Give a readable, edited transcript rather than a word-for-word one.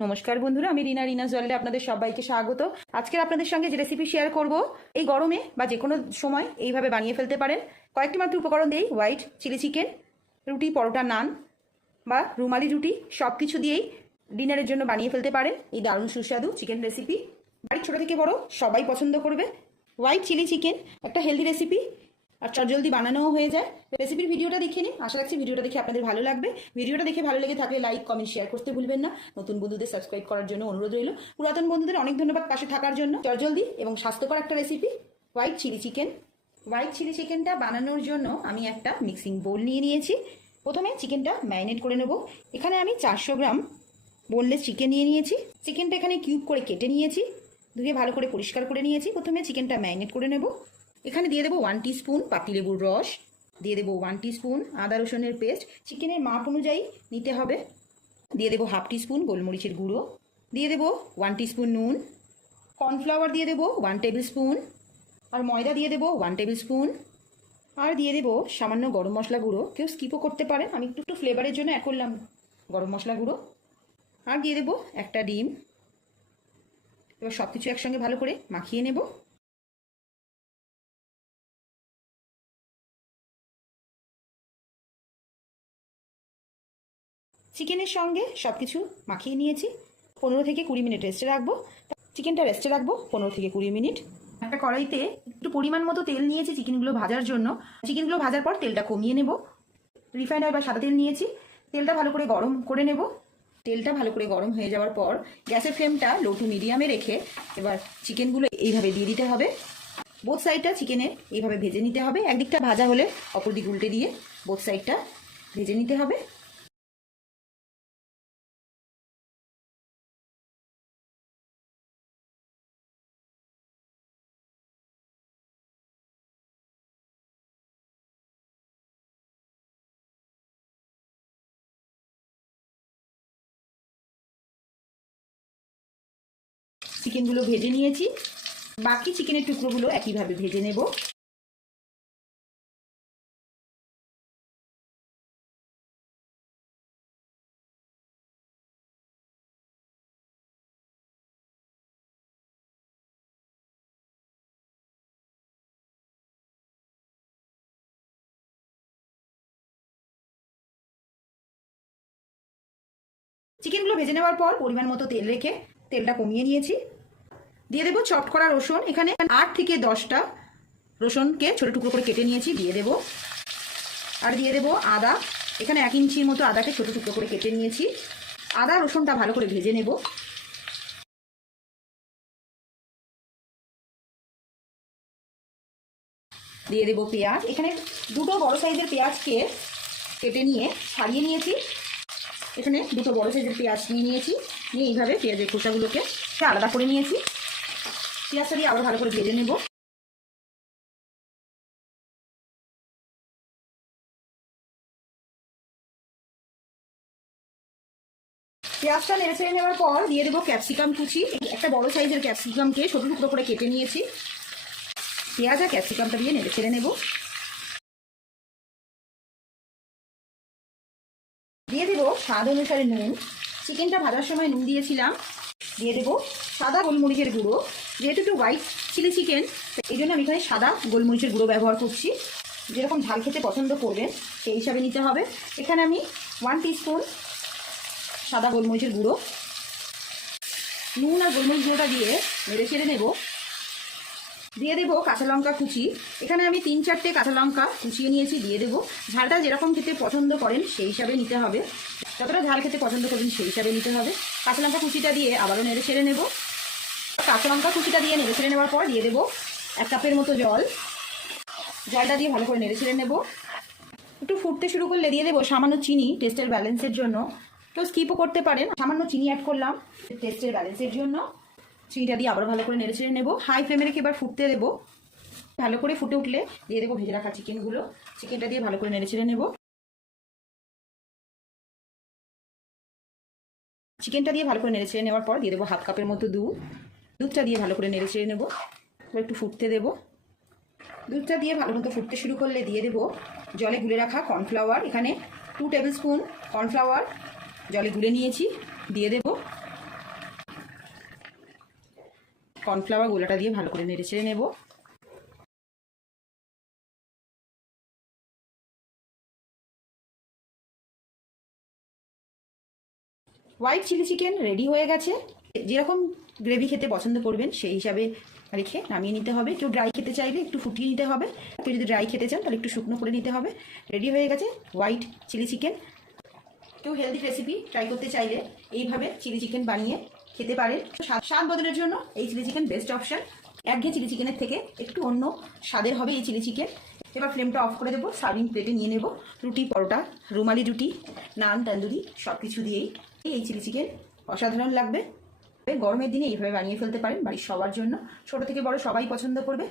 নমস্কার বন্ধুরা, আমি রিনা জলে আপনাদের সবাইকে স্বাগত। আজকে আপনাদের সঙ্গে যে রেসিপি শেয়ার করব, এই গরমে বা যে কোনো সময় এইভাবে বানিয়ে ফেলতে পারেন। কয়েকটি মাত্র উপকরণ দিয়েই হোয়াইট চিলি চিকেন, রুটি, পরোটা, নান বা রুমালি রুটি সব কিছু দিয়েই ডিনারের জন্য বানিয়ে ফেলতে পারেন এই দারুণ সুস্বাদু চিকেন রেসিপি। বাড়ির ছোটো থেকে বড় সবাই পছন্দ করবে। হোয়াইট চিলি চিকেন একটা হেলদি রেসিপি আর চটজলদি বানানোও হয়ে যায়। রেসিপির ভিডিওটা দেখে নিন, আশা রাখছি ভিডিওটা দেখে আপনাদের ভালো লাগবে। ভিডিওটা দেখে ভালো লেগে থাকলে লাইক, কমেন্ট, শেয়ার করতে ভুলবেন না। নতুন বন্ধুদের সাবস্ক্রাইব করার জন্য অনুরোধ রইল। পুরাতন বন্ধুদের অনেক ধন্যবাদ পাশে থাকার জন্য। চটজলদি এবং স্বাস্থ্যকর একটা recipe white chili chicken. White chili চিকেনটা বানানোর জন্য আমি একটা মিক্সিং বোল নিয়ে নিয়েছি। প্রথমে চিকেনটা ম্যারিনেট করে নেব। এখানে আমি 400 গ্রাম বোনলেস চিকেন নিয়ে নিয়েছি। চিকেনটা এখানে কিউব করে কেটে নিয়েছি, ধুয়ে ভালো করে পরিষ্কার করে নিয়েছি। প্রথমে চিকেনটা ম্যারিনেট করে নেব। এখানে দিয়ে দেবো 1 টিস্পুন পাতিলেবুর রস, দিয়ে দেবো 1 টিস্পুন আদা রসুনের পেস্ট, চিকেনের মাপ অনুযায়ী নিতে হবে। দিয়ে দেবো 1/2 টিস্পুন গোলমরিচের গুঁড়ো, দিয়ে দেবো 1 টিস্পুন নুন, কর্নফ্লাওয়ার দিয়ে দেবো 1 টেবিল স্পুন, আর ময়দা দিয়ে দেবো 1 টেবিল স্পুন, আর দিয়ে দেবো সামান্য গরম মশলা গুঁড়ো। কেউ স্কিপও করতে পারেন, আমি একটু ফ্লেভারের জন্য অ্যাড করলাম গরম মশলা গুঁড়ো। আর দিয়ে দেবো একটা ডিম। এবার সব কিছু একসঙ্গে ভালো করে মাখিয়ে নেব। চিকেনের সঙ্গে সব কিছু মাখিয়ে নিয়েছি। 15 থেকে 20 মিনিট রেস্টে রাখবো। চিকেনটা রেস্টে রাখবো 15 থেকে 20 মিনিট। একটা কড়াইতে একটু পরিমাণ মতো তেল নিয়েছি চিকেনগুলো ভাজার জন্য। চিকেনগুলো ভাজার পর তেলটা কমিয়ে নেব। রিফাইন্ড অয়েল বা সাদা তেল নিয়েছি। তেলটা ভালো করে গরম করে নেব। তেলটা ভালো করে গরম হয়ে যাওয়ার পর গ্যাসের ফ্লেমটা লো টু মিডিয়ামে রেখে এবার চিকেনগুলো এইভাবে দিয়ে দিতে হবে। বোথ সাইডটা চিকেনের এইভাবে ভেজে নিতে হবে। একদিকটা ভাজা হলে অপর দিক উল্টে দিয়ে বোথ সাইডটা ভেজে নিতে হবে। চিকেনগুলো ভেজে নিয়েছি, বাকি চিকেনের টুকরোগুলো একইভাবে ভেজে নেব। চিকেনগুলো ভেজে নেওয়ার পর পরিমাণ মতো তেল রেখে তেলটা কমিয়ে নিয়েছি। দিয়ে দেবো চপ করা রসুন। এখানে 8 থেকে 10টা রসুনকে ছোট টুকরো করে কেটে নিয়েছি, দিয়ে দেবো। আর দিয়ে দেবো আদা। এখানে 1 ইঞ্চির মতো আদাকে ছোট টুকরো করে কেটে নিয়েছি। আদা রসুনটা ভালো করে ভেজে নেব। দিয়ে দেবো পেঁয়াজ। এখানে 2টো বড় সাইজের পেঁয়াজকে কেটে নিয়ে ছাড়িয়ে নিয়েছি। এখানে 2টো বড় সাইজের পেঁয়াজ নিয়ে এইভাবে পেঁয়াজের খোসাগুলোকে আলাদা করে নিয়েছি। পেঁয়াজটা দিয়ে আবার ভালো করে ভেজে নেব। পেঁয়াজটা নেড়ে ছেড়ে নেওয়ার পর দিয়ে দেবো ক্যাপসিকাম কুচি। একটা বড় সাইজের ক্যাপসিকামকে ছোট টুকরো করে কেটে নিয়েছি। পেঁয়াজ আর ক্যাপসিকামটা দিয়ে নেড়ে ছেড়ে নেব। দিয়ে দেবো স্বাদ অনুসারে নুন। চিকেনটা ভাজার সময় নুন দিয়েছিলাম। দিয়ে দেবো সাদা গোলমরিচের গুঁড়ো। যেহেতু একটু হোয়াইট চিলি চিকেন, এই জন্য আমি এখানে সাদা গোলমরিচের গুঁড়ো ব্যবহার করছি। যেরকম ঝাল খেতে পছন্দ করবেন সেই হিসাবে নিতে হবে। এখানে আমি 1 টিস্পুন সাদা গোলমরিচের গুঁড়ো, নুন আর গোলমরিচ গুঁড়োটা দিয়ে নেড়ে ছেড়ে নেব। দিয়ে দেবো কাঁচা লঙ্কা কুচি। এখানে আমি 3-4টে কাঁচা লঙ্কা কুচিয়ে নিয়েছি, দিয়ে দেবো। ঝালটা যেরকম খেতে পছন্দ করেন সেই হিসাবে নিতে হবে। যতটা ঝাল খেতে পছন্দ করবেন সেই হিসাবে নিতে হবে। কাঁচা লঙ্কা কুচিটা দিয়ে আবারও নেড়ে ছেড়ে নেব। কাঁচা লঙ্কা কুচিটা দিয়ে নেড়ে ছেড়ে নেওয়ার পর দিয়ে দেবো 1 কাপের মতো জল। জলটা দিয়ে ভালো করে নেড়ে ছেড়ে নেব। একটু ফুটতে শুরু করলে দিয়ে দেবো সামান্য চিনি টেস্টের ব্যালেন্সের জন্য। কেউ স্কিপও করতে পারেন, সামান্য চিনি অ্যাড করলাম টেস্টের ব্যালেন্সের জন্য। চিনিটা দিয়ে আবার ভালো করে নেড়ে ছেড়ে নেব। হাই ফ্লেমে রেখে এবার ফুটতে দেবো। ভালো করে ফুটে উঠলে দিয়ে দেবো ভেজে রাখা চিকেনগুলো। চিকেনটা দিয়ে ভালো করে নেড়ে ছেড়ে নেব। চিকেনটা দিয়ে ভালো করে নেড়ে ছেড়ে নেওয়ার পর দিয়ে দেবো 1/2 কাপের মতো দুধ। দুধটা দিয়ে ভালো করে নেড়ে ছেড়ে নেব। এবার একটু ফুটতে দেবো। দুধটা দিয়ে ভালো মতো ফুটতে শুরু করলে দিয়ে দেবো জলে গুলে রাখা কর্নফ্লাওয়ার। এখানে 2 টেবিল স্পুন কর্নফ্লাওয়ার জলে গুলে নিয়েছি, দিয়ে দেবো। কর্নফ্লাওয়ার গোলাটা দিয়ে ভালো করে নেড়ে ছেড়ে নেব। হোয়াইট চিলি চিকেন রেডি হয়ে গেছে। যেরকম গ্রেভি খেতে পছন্দ করবেন সেই হিসাবে রেখে নামিয়ে নিতে হবে। কেউ ড্রাই খেতে চাইলে একটু ফুটিয়ে নিতে হবে, কেউ যদি ড্রাই খেতে চান তাহলে একটু শুকনো করে নিতে হবে। রেডি হয়ে গেছে হোয়াইট চিলি চিকেন। কেউ হেলদি রেসিপি ট্রাই করতে চাইলে এইভাবে চিলি চিকেন বানিয়ে খেতে পারেন। স্বাদ বদলের জন্য এই চিলি চিকেন বেস্ট অপশন। একঘেয়ে চিলি চিকেনের থেকে একটু অন্য স্বাদের হবে এই চিলি চিকেন। এবার ফ্লেমটা অফ করে দেবো, সার্ভিং প্লেটে নিয়ে নেব। রুটি, পরোটা, রুমালি রুটি, নান, তন্দুরি সব কিছু দিয়েই এই চিলি চিকেন অসাধারণ লাগবে। গরমের দিনে এইভাবে বানিয়ে ফেলতে পারেন, বাড়ির সবার জন্য, ছোট থেকে বড় সবাই পছন্দ করবে।